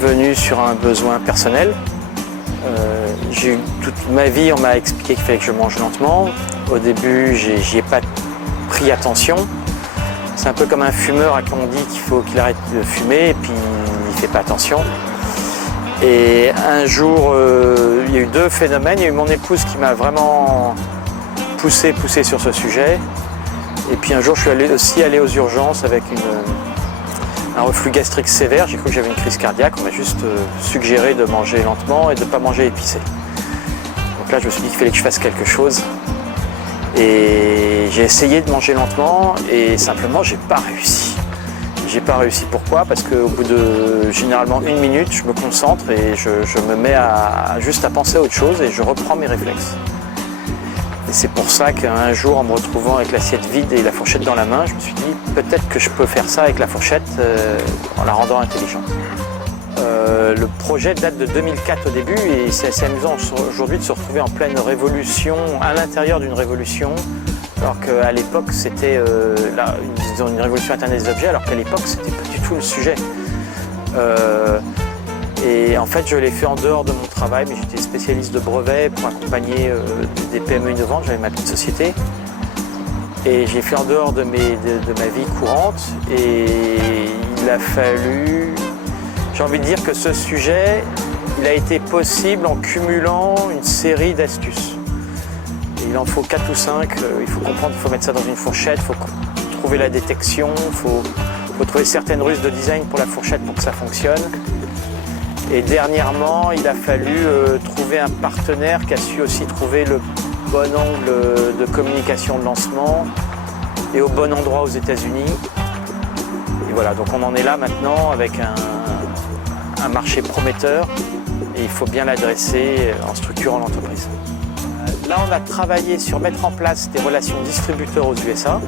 venu sur un besoin personnel. Toute ma vie, on m'a expliqué qu'il fallait que je mange lentement. Au début, j'y ai pas pris attention. C'est un peu comme un fumeur à qui on dit qu'il faut qu'il arrête de fumer et puis il ne fait pas attention. Et un jour, il y a eu deux phénomènes. Il y a eu mon épouse qui m'a vraiment poussé sur ce sujet. Et puis un jour, je suis aussi allé aux urgences avec un reflux gastrique sévère. J'ai cru que j'avais une crise cardiaque. On m'a juste suggéré de manger lentement et de ne pas manger épicé. Donc là, je me suis dit qu'il fallait que je fasse quelque chose. Et j'ai essayé de manger lentement et simplement, j'ai pas réussi. J'ai pas réussi. Pourquoi? Parce qu'au bout de généralement 1 minute, je me concentre et je me mets juste à penser à autre chose et je reprends mes réflexes. Et c'est pour ça qu'un jour, en me retrouvant avec l'assiette vide et la fourchette dans la main, je me suis dit peut-être que je peux faire ça avec la fourchette en la rendant intelligente. Le projet date de 2004 au début et c'est assez amusant aujourd'hui de se retrouver en pleine révolution, à l'intérieur d'une révolution, alors qu'à l'époque c'était une révolution Internet des objets, alors qu'à l'époque c'était pas du tout le sujet. Et en fait je l'ai fait en dehors de mon travail, mais j'étais spécialiste de brevets pour accompagner des PME innovantes, j'avais ma petite société. Et j'ai fait en dehors de ma vie courante et il a fallu... J'ai envie de dire que ce sujet, il a été possible en cumulant une série d'astuces. Il en faut 4 ou 5, il faut comprendre qu'il faut mettre ça dans une fourchette, il faut trouver la détection, il faut trouver certaines ruses de design pour la fourchette pour que ça fonctionne. Et dernièrement, il a fallu trouver un partenaire qui a su aussi trouver le bon angle de communication de lancement et au bon endroit aux États-Unis. Et voilà, donc on en est là maintenant avec un marché prometteur et il faut bien l'adresser en structurant l'entreprise. Là, on a travaillé sur mettre en place des relations distributeurs aux USA.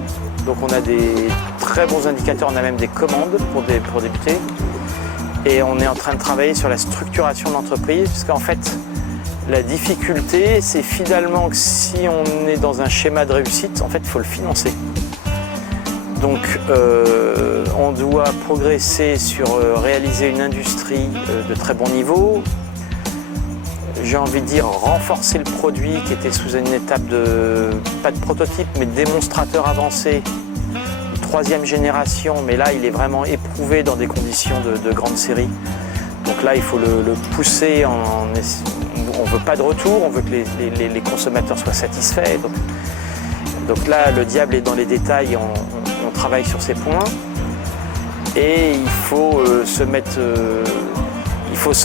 Donc on a des très bons indicateurs, on a même des commandes pour débuter. Et on est en train de travailler sur la structuration de l'entreprise, parce qu'en fait, la difficulté, c'est finalement que si on est dans un schéma de réussite, en fait, il faut le financer. Donc, on doit progresser sur réaliser une industrie de très bon niveau. J'ai envie de dire renforcer le produit qui était sous une étape pas de prototype, mais de démonstrateur avancé. 3e génération, mais là il est vraiment éprouvé dans des conditions de grande série. Donc là il faut le pousser, on ne veut pas de retour, on veut que les consommateurs soient satisfaits. Donc là le diable est dans les détails, on travaille sur ces points. Et il faut se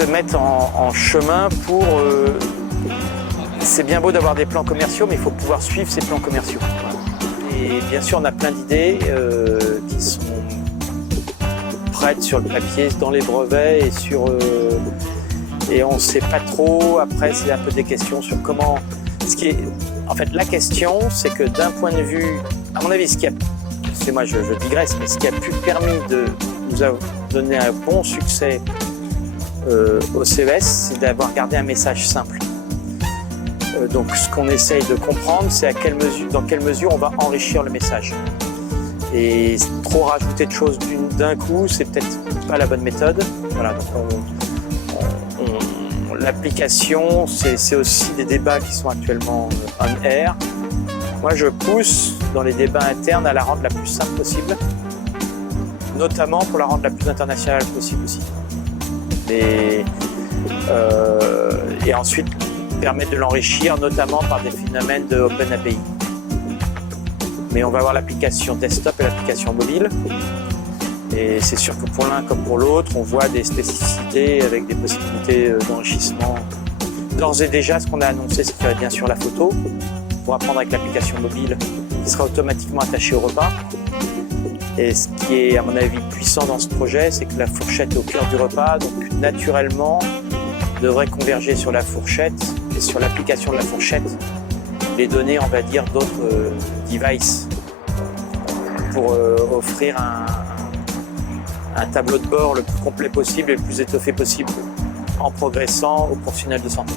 mettre en chemin pour... c'est bien beau d'avoir des plans commerciaux, mais il faut pouvoir suivre ces plans commerciaux. Et bien sûr, on a plein d'idées qui sont prêtes sur le papier, dans les brevets et on ne sait pas trop. Après, c'est un peu des questions sur comment... En fait, la question, c'est que d'un point de vue... À mon avis, moi je digresse, mais ce qui a permis de nous donner un bon succès au CES, c'est d'avoir gardé un message simple. Donc ce qu'on essaye de comprendre, c'est dans quelle mesure on va enrichir le message. Et trop rajouter de choses d'un coup, c'est peut-être pas la bonne méthode. Voilà, donc l'application, c'est aussi des débats qui sont actuellement on air. Moi, je pousse dans les débats internes à la rendre la plus simple possible, notamment pour la rendre la plus internationale possible aussi. Et ensuite, permettre de l'enrichir, notamment par des phénomènes de Open API. Mais on va avoir l'application desktop et l'application mobile. Et c'est sûr que pour l'un comme pour l'autre, on voit des spécificités avec des possibilités d'enrichissement. D'ores et déjà, ce qu'on a annoncé, c'est qu'il y aurait bien sûr la photo, pour apprendre avec l'application mobile qui sera automatiquement attachée au repas. Et ce qui est, à mon avis, puissant dans ce projet, c'est que la fourchette est au cœur du repas, donc naturellement, devrait converger sur la fourchette et sur l'application de la fourchette les données, on va dire, d'autres devices pour offrir un tableau de bord le plus complet possible et le plus étoffé possible en progressant aux professionnels de santé.